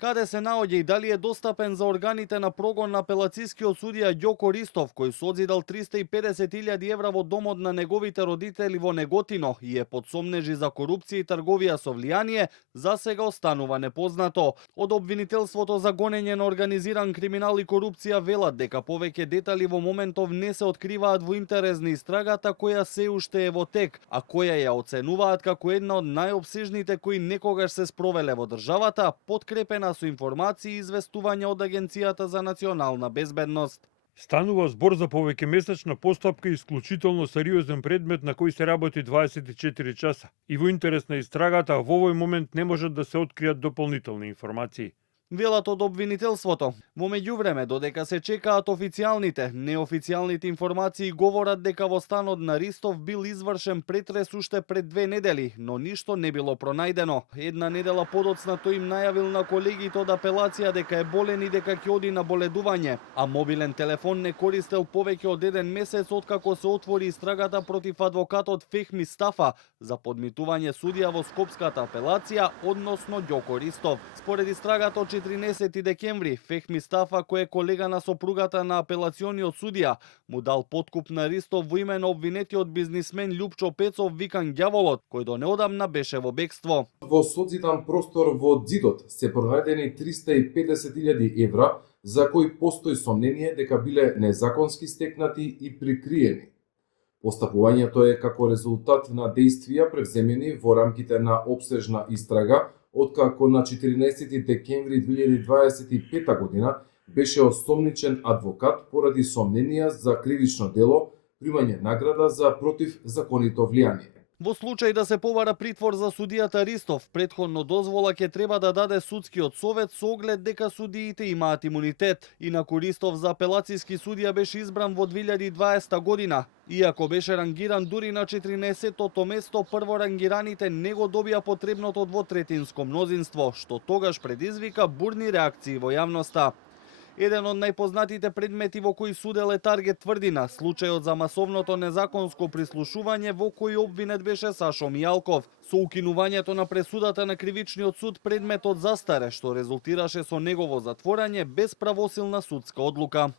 Каде се наоѓа и дали е достапен за органите на прогон на апелацискиот судија Ѓоко Ристов, кој созидал 350.000 евра во домот на неговите родители во Неготино и е под сомнежи за корупција и трговија со влијание, засега останува непознато. Од обвинителството за гонење на организиран криминал и корупција велат дека повеќе детали во моментов не се откриваат во интерес на истрагата која се уште е во тек, а која ја оценуваат како една од најопсежните кои некогаш се спровеле во државата, подкрепена со информации и известувања од Агенцијата за национална безбедност. Станува збор за повеќемесечна постапка и исклучително сериозен предмет на кој се работи 24 часа. И во интерес на истрагата во овој момент не можат да се откријат дополнителни информации. Велат од обвинителството. Во меѓувреме, додека се чекаат официјалните, неофицијалните информации говорат дека во станот на Ристов бил извршен претрес уште пред 2 недели, но ништо не било пронајдено. Една недела подоцна тој им најавил на колегите од апелација дека е болен и дека ќе оди на боледување, а мобилен телефон не користел повеќе од 1 месец откако се отвори истрагата против адвокатот Фехми Стафа за подмитување судија во Скопската апелација, односно Ѓоко Ристов. Според истрагата од 14 декември, Фехми Стафа, кој е колега на сопругата на апелациониот судија, му дал подкуп на Ристов во име на обвинетиот бизнисмен Љупчо Пецов, викан Ѓаволот, кој до неодамна беше во бегство. Во созидан простор во ѕидот се пронајдени 350.000 евра, за кои постои сомнение дека биле незаконски стекнати и прикриени. Постапувањето е како резултат на дејствија превземени во рамките на опсежна истрага, откако на 14 декември 2025 година беше осомничен адвокат поради сомненија за кривично дело, примање награда за противзаконито влијание. Во случај да се побара притвор за судијата Ристов, претходно дозвола ќе треба да даде судскиот совет со оглед дека судиите имаат имунитет. Инаку Ристов за апелацијски судија беше избран во 2020 година. Иако беше рангиран дури на 14-тото место, прворангираните не го добија потребното двотретинско мнозинство, што тогаш предизвика бурни реакции во јавноста. Еден од најпознатите предмети во кои судел е Таргет Тврдина, случајот за масовното незаконско прислушување во кој обвинет беше Сашо Мијалков. Со укинувањето на пресудата на кривичниот суд предметот застаре, што резултираше со негово затворање без правосилна судска одлука.